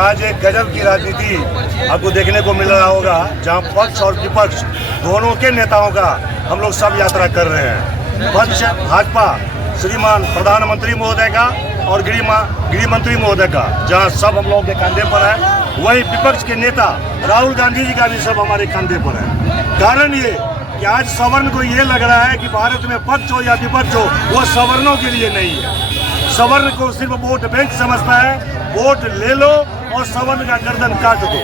आज एक गजब की राजनीति आपको देखने को मिल रहा होगा, जहां पक्ष और विपक्ष दोनों के नेताओं का हम लोग सब यात्रा कर रहे हैं। पक्ष भाजपा श्रीमान प्रधानमंत्री महोदय का और गृह मंत्री महोदय का, जहां सब हम लोगों के कंधे पर है, वही विपक्ष के नेता राहुल गांधी जी का भी सब हमारे कंधे पर है। कारण ये कि आज सवर्ण को ये लग रहा है कि भारत में पक्ष हो या विपक्ष हो, वो सवर्णों के लिए नहीं है। सवर्ण को सिर्फ वोट बैंक समझता है, वोट ले लो और सवर्ण का गर्दन काट दो।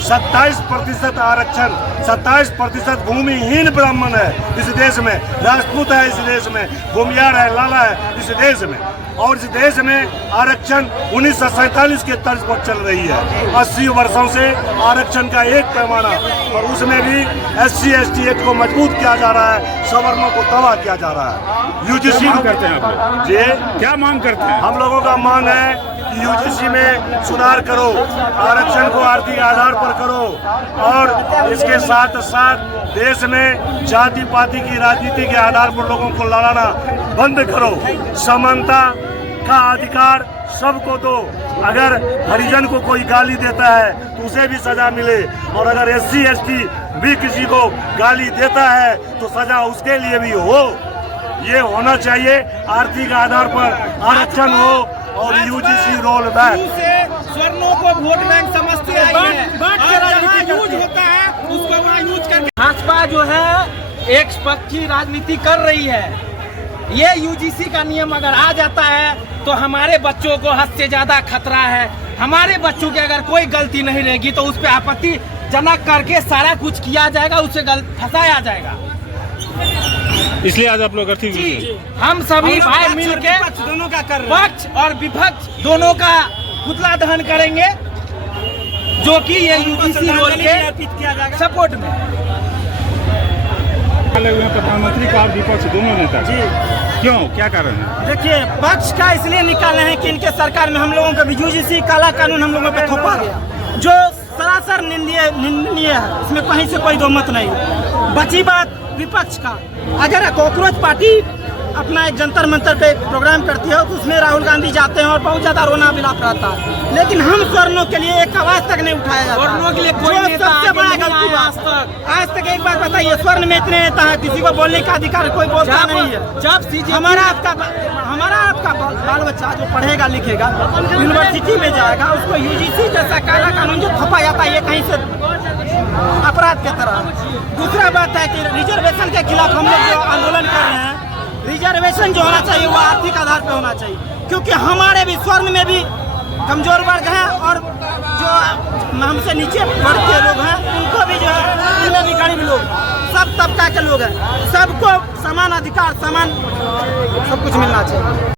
27% आरक्षण, 27% भूमिहीन ब्राह्मण है इस देश में, राजपूत है इस देश में, भूमियार है, लाला है इस देश में। और इस देश में आरक्षण 1947 के तर्ज पर चल रही है। 80 वर्षों से आरक्षण का एक पैमाना, और उसमें भी SC ST एक्ट को मजबूत किया जा रहा है, सवर्णों को तबाह किया जा रहा है। यूजीसी करते हैं आप लोग? जी, क्या मांग करते हैं? हम लोगों का मांग है कि यूजीसी में सुधार करो, आरक्षण को आर्थिक आधार पर करो, और इसके साथ साथ देश में जाति पाति की राजनीति के आधार पर लोगों को लड़ाना बंद करो। समानता का अधिकार सबको दो। अगर हरिजन को कोई गाली देता है तो उसे भी सजा मिले, और अगर SC ST भी किसी को गाली देता है तो सजा उसके लिए भी हो। ये होना चाहिए। आर्थिक आधार पर आरक्षण हो और यूजीसी रोल बैक। स्वर्णों को वोट बैंक समझते हैं, यूज होता है उसको वहाँ यूज करके भाजपा जो है एक पक्षी राजनीति कर रही है। ये यूजीसी का नियम अगर आ जाता है तो हमारे बच्चों को हद से ज्यादा खतरा है। हमारे बच्चों की अगर कोई गलती नहीं रहेगी तो उस पर आपत्तिजनक करके सारा कुछ किया जाएगा, उसे फंसाया जाएगा। इसलिए आज आप लोग हम सभी भाई मिलकर दोनों का कर रहे हैं, पक्ष और विपक्ष दोनों का पुतला दहन करेंगे, जो कि ये यूजीसी रोल के सपोर्ट में। प्रधानमंत्री का विपक्ष दोनों नेता जी, क्यों, क्या कारण है? देखिए, पक्ष का इसलिए निकाले हैं कि इनके सरकार में हम लोगों का यूजीसी काला कानून हम लोगों पे थोपा गया, जो सरासर निंदनीय है। इसमें कहीं से कोई दो मत नहीं। बची बात विपक्ष का, अगर कॉकरोच पार्टी अपना एक जंतर मंतर पे प्रोग्राम करती है तो उसमें राहुल गांधी जाते हैं और बहुत ज्यादा रोना बिलाप रहता है, लेकिन हम स्वर्णों के लिए एक आवाज तक नहीं उठाया जाता। स्वर्णों के लिए कोई नेता सबसे बड़ा गलती आज तक एक बार बताइए, स्वर्ण में इतने नेता है, किसी को बोलने का अधिकार कोई बोलता नहीं है। जब हमारा आपका बाल बच्चा जो पढ़ेगा लिखेगा यूनिवर्सिटी में जाएगा, उसको यूजीसी जैसा काला कानून जो थोपा जाता है, ये कहीं से अपराध की तरह। दूसरा बात है कि रिजर्वेशन के खिलाफ हम लोग जो आंदोलन कर रहे हैं, रिजर्वेशन जो होना चाहिए वो आर्थिक आधार पे होना चाहिए, क्योंकि हमारे भी स्वर्ण में भी कमजोर वर्ग हैं और जो हमसे नीचे वर्ग के लोग हैं उनको भी जो है, उनमें भी गरीब लोग, सब तबका के लोग हैं, सबको समान अधिकार, समान सब कुछ मिलना चाहिए।